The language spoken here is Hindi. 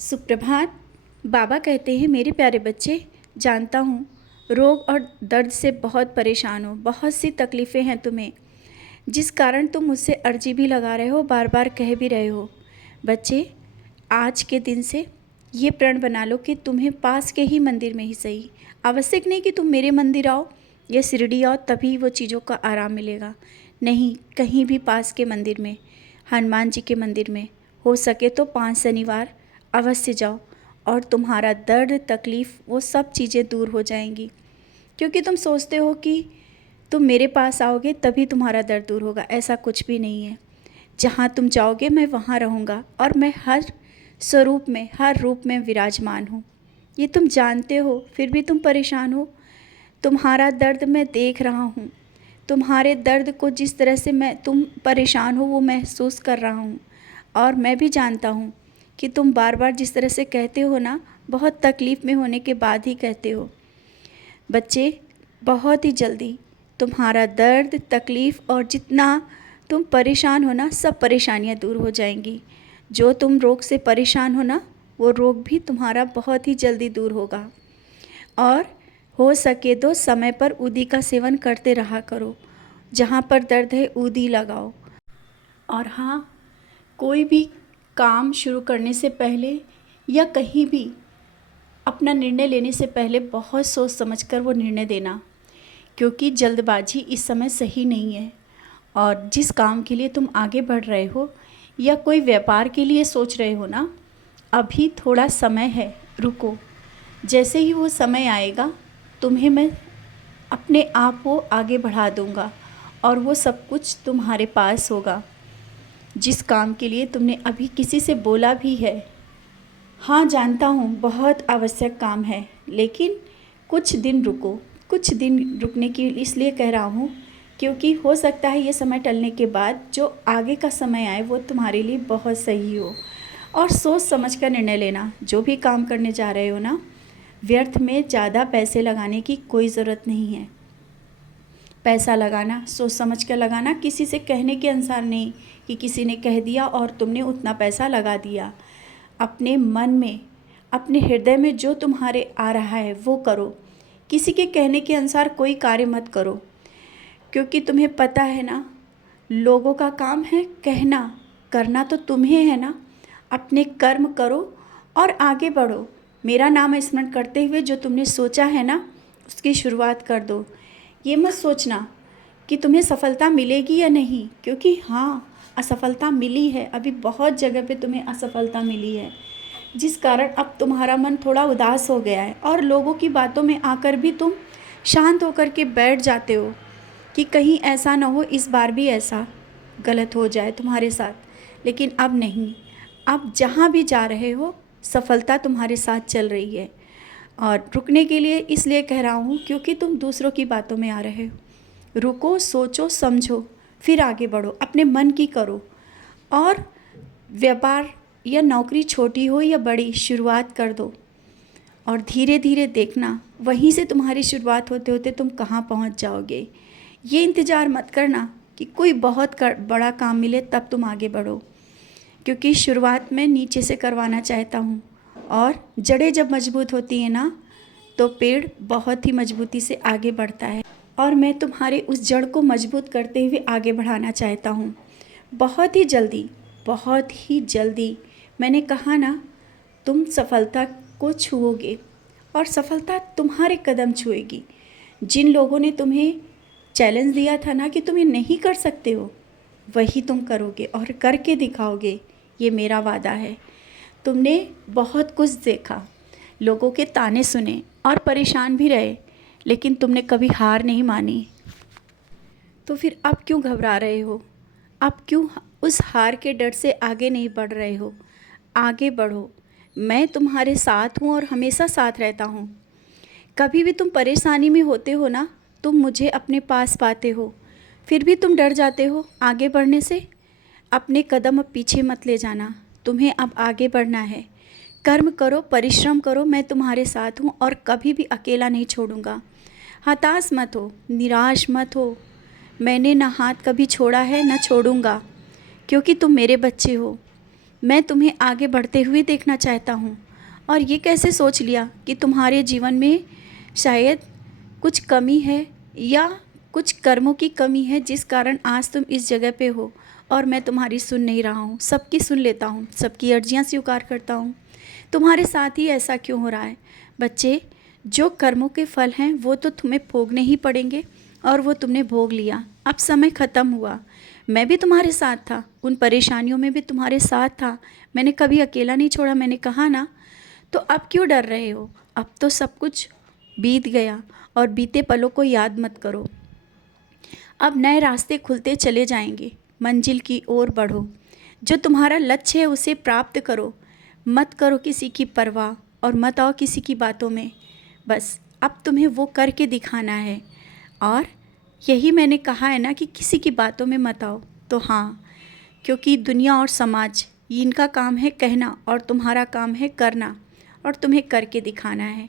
सुप्रभात। बाबा कहते हैं, मेरे प्यारे बच्चे, जानता हूँ रोग और दर्द से बहुत परेशान हो, बहुत सी तकलीफ़ें हैं तुम्हें, जिस कारण तुम मुझसे अर्जी भी लगा रहे हो, बार बार कह भी रहे हो। बच्चे, आज के दिन से ये प्रण बना लो कि तुम्हें पास के ही मंदिर में ही सही, आवश्यक नहीं कि तुम मेरे मंदिर आओ या शिरडी आओ तभी वो चीज़ों का आराम मिलेगा। नहीं, कहीं भी पास के मंदिर में, हनुमान जी के मंदिर में, हो सके तो 5 शनिवार अवश्य जाओ और तुम्हारा दर्द तकलीफ़ वो सब चीज़ें दूर हो जाएंगी। क्योंकि तुम सोचते हो कि तुम मेरे पास आओगे तभी तुम्हारा दर्द दूर होगा, ऐसा कुछ भी नहीं है। जहाँ तुम जाओगे मैं वहाँ रहूँगा और मैं हर स्वरूप में, हर रूप में विराजमान हूँ। ये तुम जानते हो, फिर भी तुम परेशान हो। तुम्हारा दर्द मैं देख रहा हूँ। तुम्हारे दर्द को जिस तरह से तुम परेशान हो वो महसूस कर रहा हूँ। और मैं भी जानता हूँ कि तुम बार बार जिस तरह से कहते हो ना, बहुत तकलीफ़ में होने के बाद ही कहते हो। बच्चे, बहुत ही जल्दी तुम्हारा दर्द, तकलीफ़ और जितना तुम परेशान हो ना, सब परेशानियाँ दूर हो जाएंगी। जो तुम रोग से परेशान हो ना, वो रोग भी तुम्हारा बहुत ही जल्दी दूर होगा। और हो सके तो समय पर ऊदी का सेवन करते रहा करो। जहाँ पर दर्द है ऊदी लगाओ। और हाँ, कोई भी काम शुरू करने से पहले या कहीं भी अपना निर्णय लेने से पहले बहुत सोच समझकर वो निर्णय देना, क्योंकि जल्दबाजी इस समय सही नहीं है। और जिस काम के लिए तुम आगे बढ़ रहे हो या कोई व्यापार के लिए सोच रहे हो ना, अभी थोड़ा समय है, रुको। जैसे ही वो समय आएगा तुम्हें मैं अपने आप वो आगे बढ़ा दूँगा और वो सब कुछ तुम्हारे पास होगा जिस काम के लिए तुमने अभी किसी से बोला भी है। हाँ, जानता हूँ बहुत आवश्यक काम है, लेकिन कुछ दिन रुको। कुछ दिन रुकने की इसलिए कह रहा हूँ क्योंकि हो सकता है ये समय टलने के बाद जो आगे का समय आए वो तुम्हारे लिए बहुत सही हो। और सोच समझ कर निर्णय लेना। जो भी काम करने जा रहे हो ना, व्यर्थ में ज़्यादा पैसे लगाने की कोई ज़रूरत नहीं है। पैसा लगाना सोच समझ कर लगाना, किसी से कहने के अनुसार नहीं कि किसी ने कह दिया और तुमने उतना पैसा लगा दिया। अपने मन में, अपने हृदय में जो तुम्हारे आ रहा है वो करो। किसी के कहने के अनुसार कोई कार्य मत करो, क्योंकि तुम्हें पता है ना, लोगों का काम है कहना, करना तो तुम्हें है ना। अपने कर्म करो और आगे बढ़ो। मेरा नाम स्मरण करते हुए जो तुमने सोचा है ना, उसकी शुरुआत कर दो। ये मत सोचना कि तुम्हें सफलता मिलेगी या नहीं, क्योंकि हाँ, असफलता मिली है। अभी बहुत जगह पे तुम्हें असफलता मिली है, जिस कारण अब तुम्हारा मन थोड़ा उदास हो गया है और लोगों की बातों में आकर भी तुम शांत होकर के बैठ जाते हो कि कहीं ऐसा ना हो इस बार भी ऐसा गलत हो जाए तुम्हारे साथ। लेकिन अब नहीं, अब जहाँ भी जा रहे हो सफलता तुम्हारे साथ चल रही है। और रुकने के लिए इसलिए कह रहा हूँ क्योंकि तुम दूसरों की बातों में आ रहे हो। रुको, सोचो, समझो, फिर आगे बढ़ो, अपने मन की करो। और व्यापार या नौकरी छोटी हो या बड़ी, शुरुआत कर दो और धीरे धीरे देखना वहीं से तुम्हारी शुरुआत होते होते तुम कहाँ पहुँच जाओगे। ये इंतज़ार मत करना कि कोई बहुत बड़ा काम मिले तब तुम आगे बढ़ो, क्योंकि शुरुआत मैं नीचे से करवाना चाहता हूँ। और जड़ें जब मजबूत होती हैं ना, तो पेड़ बहुत ही मजबूती से आगे बढ़ता है। और मैं तुम्हारे उस जड़ को मजबूत करते हुए आगे बढ़ाना चाहता हूँ। बहुत ही जल्दी, बहुत ही जल्दी, मैंने कहा ना, तुम सफलता को छुओगे और सफलता तुम्हारे कदम छुएगी। जिन लोगों ने तुम्हें चैलेंज दिया था ना कि तुम ये नहीं कर सकते हो, वही तुम करोगे और करके दिखाओगे, ये मेरा वादा है। तुमने बहुत कुछ देखा, लोगों के ताने सुने और परेशान भी रहे, लेकिन तुमने कभी हार नहीं मानी। तो फिर अब क्यों घबरा रहे हो? अब क्यों उस हार के डर से आगे नहीं बढ़ रहे हो? आगे बढ़ो, मैं तुम्हारे साथ हूँ और हमेशा साथ रहता हूँ। कभी भी तुम परेशानी में होते हो ना, तुम मुझे अपने पास पाते हो, फिर भी तुम डर जाते हो आगे बढ़ने से। अपने कदम अब पीछे मत ले जाना, तुम्हें अब आगे बढ़ना है। कर्म करो, परिश्रम करो, मैं तुम्हारे साथ हूँ और कभी भी अकेला नहीं छोड़ूंगा। हताश मत हो, निराश मत हो। मैंने ना हाथ कभी छोड़ा है ना छोड़ूंगा, क्योंकि तुम मेरे बच्चे हो। मैं तुम्हें आगे बढ़ते हुए देखना चाहता हूँ। और ये कैसे सोच लिया कि तुम्हारे जीवन में शायद कुछ कमी है या कुछ कर्मों की कमी है जिस कारण आज तुम इस जगह पे हो और मैं तुम्हारी सुन नहीं रहा हूँ। सबकी सुन लेता हूँ, सबकी अर्जियाँ स्वीकार करता हूँ। तुम्हारे साथ ही ऐसा क्यों हो रहा है? बच्चे, जो कर्मों के फल हैं वो तो तुम्हें भोगने ही पड़ेंगे और वो तुमने भोग लिया। अब समय ख़त्म हुआ। मैं भी तुम्हारे साथ था, उन परेशानियों में भी तुम्हारे साथ था। मैंने कभी अकेला नहीं छोड़ा, मैंने कहा ना। तो अब क्यों डर रहे हो? अब तो सब कुछ बीत गया और बीते पलों को याद मत करो। अब नए रास्ते खुलते चले जाएंगे। मंजिल की ओर बढ़ो। जो तुम्हारा लक्ष्य है उसे प्राप्त करो। मत करो किसी की परवाह और मत आओ किसी की बातों में। बस अब तुम्हें वो करके दिखाना है। और यही मैंने कहा है ना कि किसी की बातों में मत आओ। तो हाँ, क्योंकि दुनिया और समाज, इनका काम है कहना और तुम्हारा काम है करना, और तुम्हें करके दिखाना है।